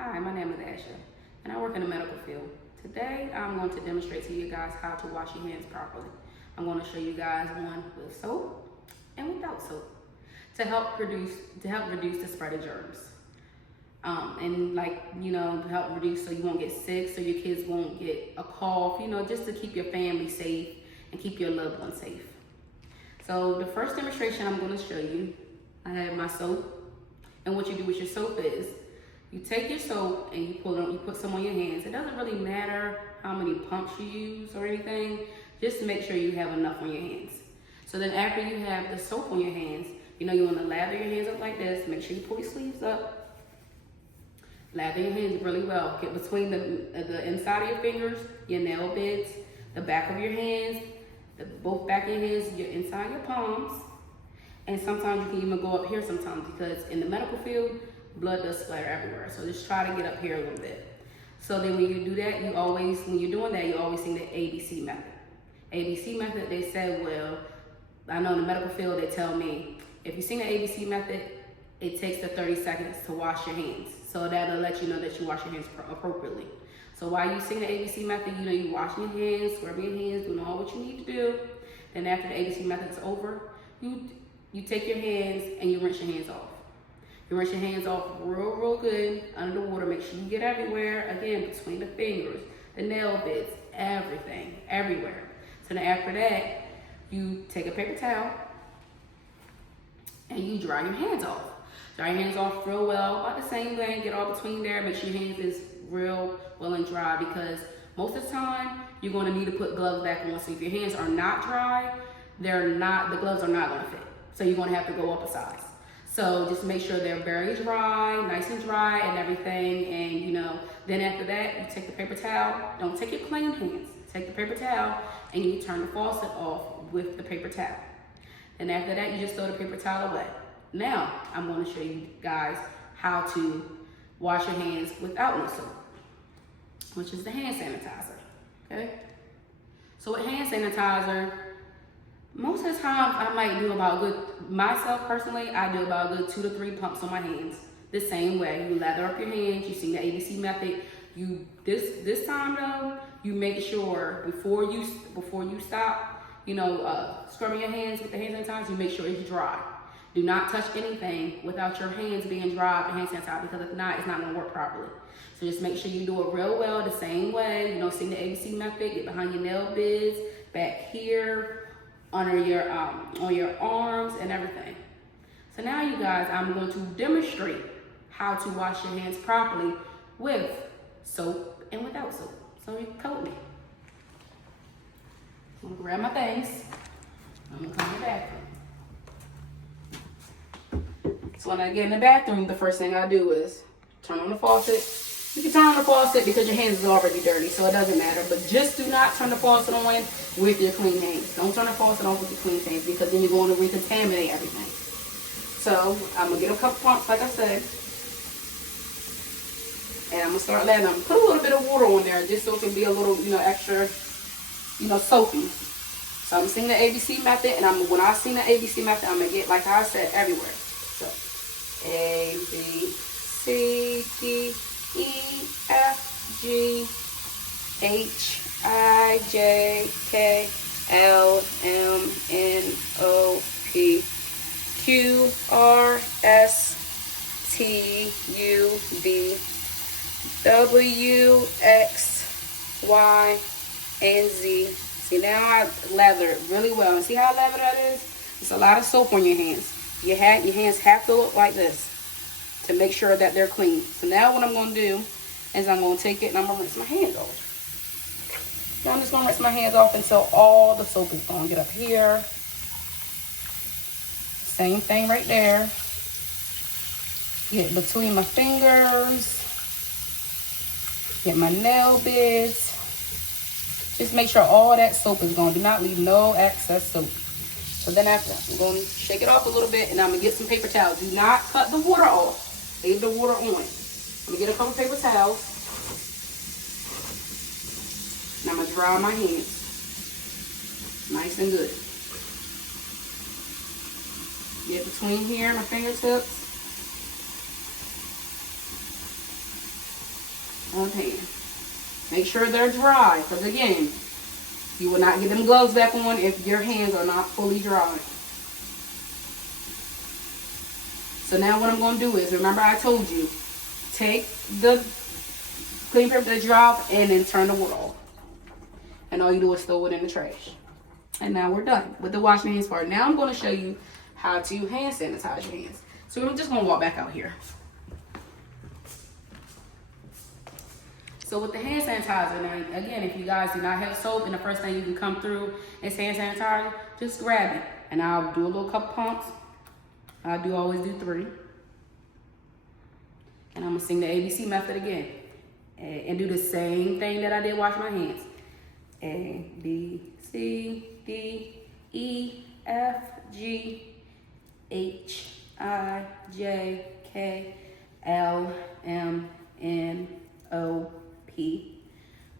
Hi, my name is Asha, and I work in the medical field. Today, I'm going to demonstrate to you guys how to wash your hands properly. I'm going to show you guys one with soap and without soap to help reduce the spread of germs. To help reduce so you won't get sick, so your kids won't get a cough, just to keep your family safe and keep your loved ones safe. So the first demonstration I'm going to show you, I have my soap, and what you do with your soap is you take your soap and you put some on your hands. It doesn't really matter how many pumps you use or anything, just make sure you have enough on your hands. So then after you have the soap on your hands, you want to lather your hands up like this. Make sure you pull your sleeves up. Lather your hands really well. Get between the inside of your fingers, your nail beds, the back of your hands, both back of your hands, your inside your palms. And sometimes you can even go up here sometimes, because in the medical field, blood does splatter everywhere. So just try to get up here a little bit. So then when you do that, when you're doing that, you always see the ABC method. ABC method, they said, well, I know in the medical field, they tell me, if you sing the ABC method, it takes the 30 seconds to wash your hands. So that'll let you know that you wash your hands appropriately. So while you sing the ABC method, you washing your hands, scrubbing your hands, doing all what you need to do. Then after the ABC method is over, you take your hands and you rinse your hands off. You rinse your hands off real good under the water. Make sure you get everywhere. Again, between the fingers, the nail bits, everything, everywhere. So then after that, you take a paper towel and you dry your hands off. Dry your hands off real well, about the same way. Get all between there. Make sure your hands is real well and dry, because most of the time you're going to need to put gloves back on. So if your hands are not dry, the gloves are not going to fit. So you're going to have to go up a size. So just make sure they're very dry, nice and dry and everything. And then after that, you take the paper towel. Don't take your clean hands. Take the paper towel and you turn the faucet off with the paper towel. And after that, you just throw the paper towel away. Now, I'm going to show you guys how to wash your hands without no soap, which is the hand sanitizer, okay? So with hand sanitizer, most of the time I might do myself personally, I do about a good 2 to 3 pumps on my hands. The same way, you lather up your hands, you see the ABC method. This time though, you make sure before you stop, scrubbing your hands with the hand sanitizer, you make sure it's dry. Do not touch anything without your hands being dry with hand sanitizer, because if not, it's not going to work properly. So just make sure you do it real well the same way. See the ABC method. Get behind your nail beds, back here, on your arms and everything. So now, you guys, I'm going to demonstrate how to wash your hands properly with soap and without soap. So you can come with me. I'm gonna grab my things. I'm gonna come to the bathroom. So when I get in the bathroom, the first thing I do is turn on the faucet. You can turn on the faucet because your hands is already dirty, so it doesn't matter. But just do not turn the faucet on with your clean hands. Don't turn the faucet on with your clean hands, because then you're going to recontaminate everything. So I'm gonna get a couple pumps, like I said, and I'm gonna start letting them put a little bit of water on there, just so it can be a little, extra, soapy. So I'm seeing the ABC method, and when I see the ABC method, I'm gonna get, like I said, everywhere. So A, B, C, D, E, F, G, H, I, J, K, L, M, N, O, P, Q, R, S, T, U, V, W, X, Y, and Z. See, now I lather it really well. And see how lather that is? It's a lot of soap on your hands. Your hands have to look like this to make sure that they're clean. So now what I'm going to do is I'm going to take it and I'm going to rinse my hands off. So I'm just going to rinse my hands off until all the soap is going. Get up here. Same thing right there. Get between my fingers. Get my nail beds. Just make sure all that soap is gone. Do not leave no excess soap. So then after, I'm going to shake it off a little bit, and I'm going to get some paper towels. Do not cut the water off. Leave the water on. I'm going to get a couple paper towels. And I'm going to dry my hands. Nice and good. Get between here, my fingertips. on pan. Make sure they're dry, because again, you will not get them gloves back on if your hands are not fully dry. So now what I'm going to do is, remember I told you, take the clean paper that dropped and then turn the water off. And all you do is throw it in the trash. And now we're done with the washing hands part. Now I'm going to show you how to hand sanitize your hands. So I'm just going to walk back out here. So with the hand sanitizer, now again, if you guys do not have soap and the first thing you can come through is hand sanitizer, just grab it. And I'll do a little couple pumps. I do always do 3. And I'm going to sing the ABC method again. And do the same thing that I did wash my hands. A, B, C, D, E, F, G, H, I, J, K, L, M, N, O, P,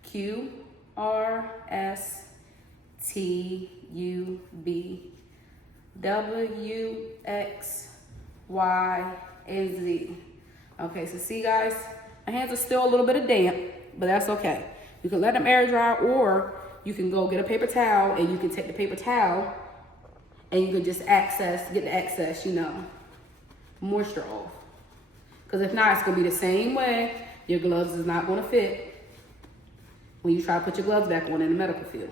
Q, R, S, T, U, B, W, X, Y, and Z. Okay, so see guys, my hands are still a little bit of damp, but that's okay. You can let them air dry, or you can go get a paper towel and you can take the paper towel and you can just get the excess, moisture off. Because if not, it's going to be the same way. Your gloves is not going to fit when you try to put your gloves back on in the medical field.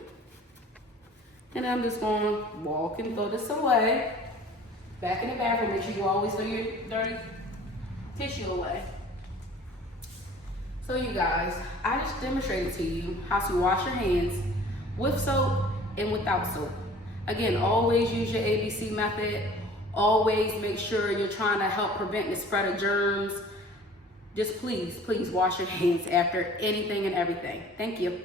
And I'm just going to walk and throw this away. Back in the bathroom, make sure you always throw your dirty tissue away. So you guys, I just demonstrated to you how to wash your hands with soap and without soap. Again, always use your ABC method. Always make sure you're trying to help prevent the spread of germs. Just please, please wash your hands after anything and everything. Thank you.